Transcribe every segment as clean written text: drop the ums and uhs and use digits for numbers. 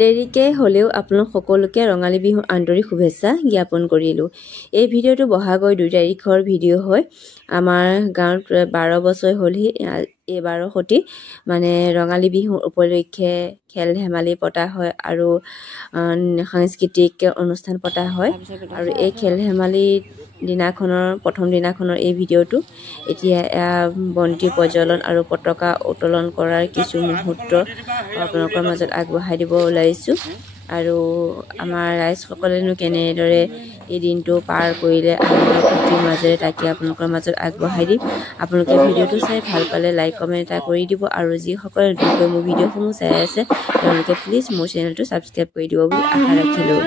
দেৰিকে হলেও আপোনালোক সকলোকে ৰঙালী বিহুৰ আন্তৰিক শুভেচ্ছা জ্ঞাপন কৰিলো। এই ভিডিঅ'টো বহাগৰ 2 তাৰিখৰ ভিডিঅ' হয়। আমাৰ গাঁৱত 12 বছৰ হ'লহি এইবাৰৰ সতি মানে ৰঙালী বিহুৰ উপলক্ষে খেল ধেমালি পতা হয় আৰু সাংস্কৃতিক অনুষ্ঠান পতা হয়। আৰু এই খেল ধেমালি দিনাখনৰ প্ৰথম দিনাখনৰ এই ভিডিঅ'টো এতিয়া বন্তি প্ৰজ্বলন আৰু পতাকা উত্তোলন কৰাৰ কিছু মুহূৰ্ত আপোনালোকৰ মাজত আগবঢ়াই দিব ওলাইছো। আৰু আমাৰ ৰাইজসকলেনো কেনেদৰে এই দিনটো পাৰ কৰিলে আনন্দ ফূৰ্তিৰ মাজেৰে তাকে আপোনালোকৰ মাজত আগবঢ়াই দিম। আপোনালোকে ভিডিঅ'টো চাই ভাল পালে লাইক কমেণ্ট এটা কৰি দিব আৰু যিসকলে নতুনকৈ মোৰ ভিডিঅ'সমূহ চাই আছে তেওঁলোকে প্লিজ মোৰ চেনেলটো ছাবস্ক্ৰাইব কৰি দিব বুলি আশা ৰাখিলোঁ।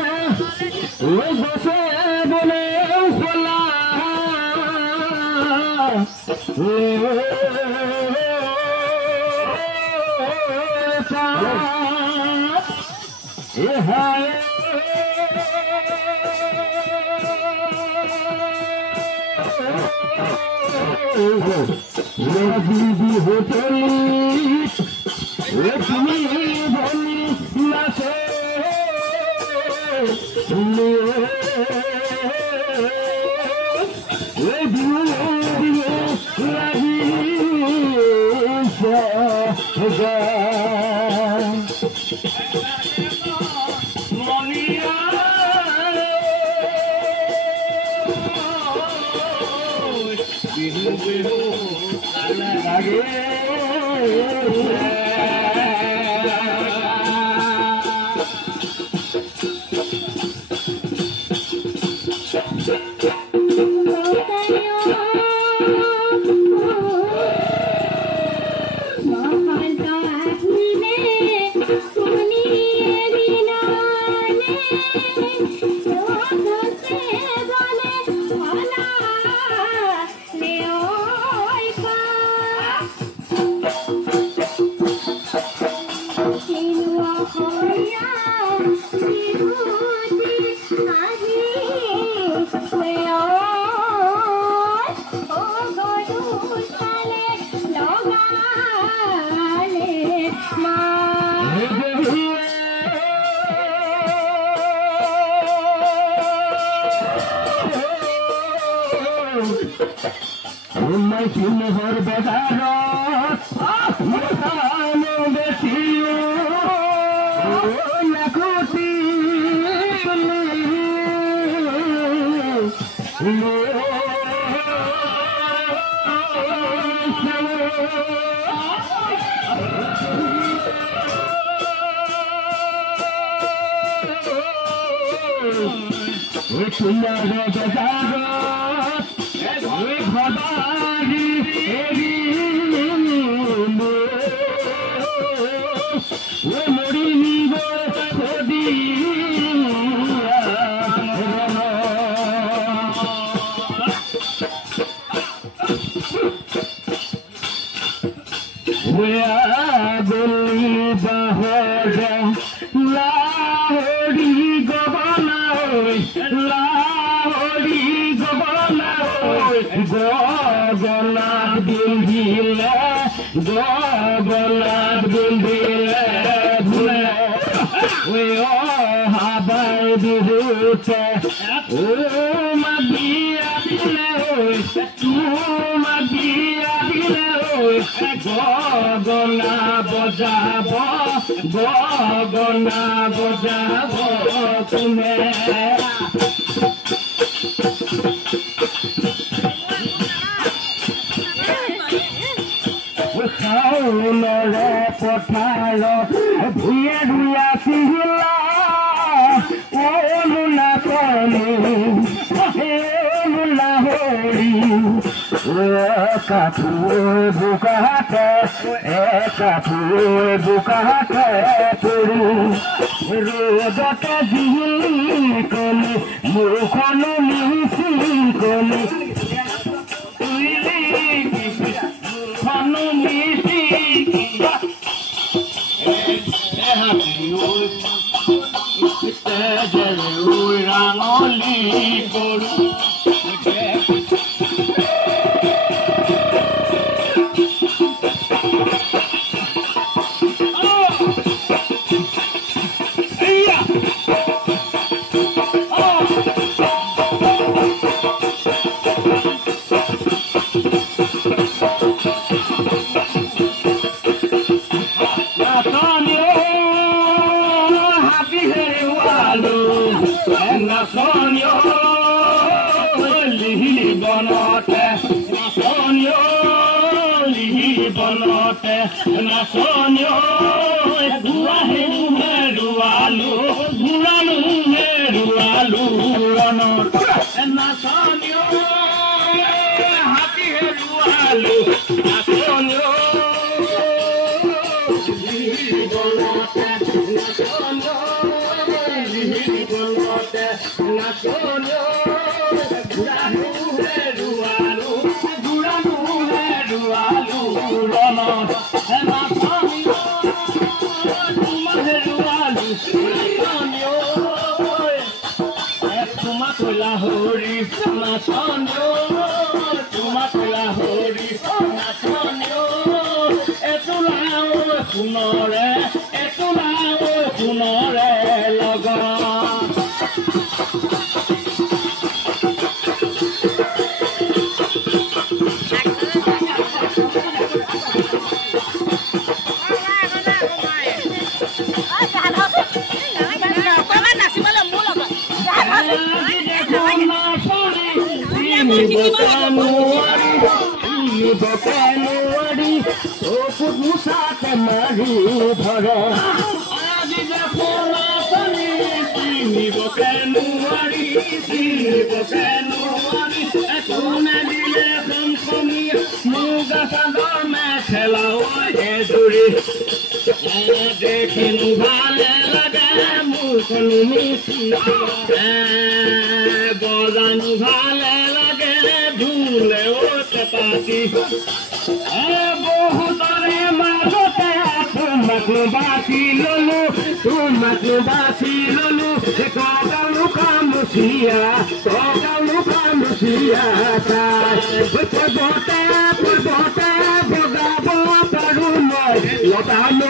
কাপোৰ বোকাতে কাপোৰ বোকাতে পৰি ৰ'দতে জিলিকনি মুখখন মিচিকনি মুখখন মিচিকি ৰাঙলী গৰু বজানো ভালে লাগে ধুলে পাতি বহুতৰে মাজতে তোমাকো বাছি ললো কগালো কামুচিয়া পৰ্বতে বগাব পাৰো মই লতানো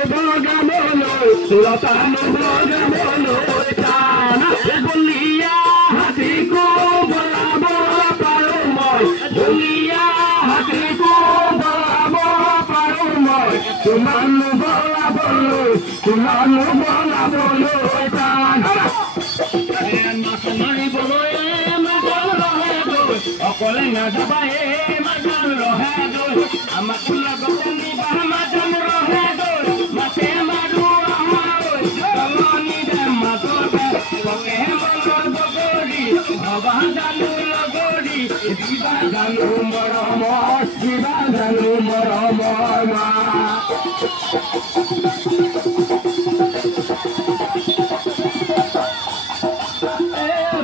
বগাবলৈ টান বলিয়া হাতীকো বলাব পাৰো মই তোমানো বলাবলৈ টান মাছ মাৰিবলৈ অকলে নাযাবা মাজন ৰহে গৈ আমাক লগতে নিবা মাজন ৰহে গৈ মাছে মাৰো মাজতে পকে মনৰ বগৰী ভবা জানো লগৰী দিবা জানো মৰমৰ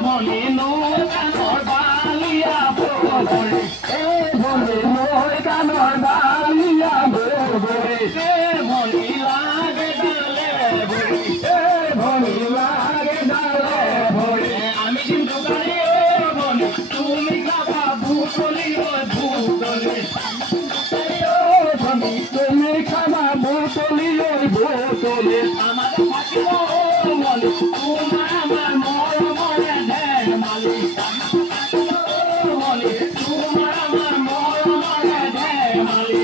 ভনী নৈ কাণৰ বালিয়া বগৰী ভনী নৈ কাণৰ বালিয়া বগৰী ভনী লাগে ডালে ভৰি আমি কিন্তু গাড়ী ভনী তুমি গাবা ভূতলি তুমি খাবা ভূতলি আমাৰ থাকিব মনি তোমাৰ আমাৰ মৰমৰে ঢেৰ মালি মনি তোমাৰ আমাৰ মৰমৰে ঢেৰ মালি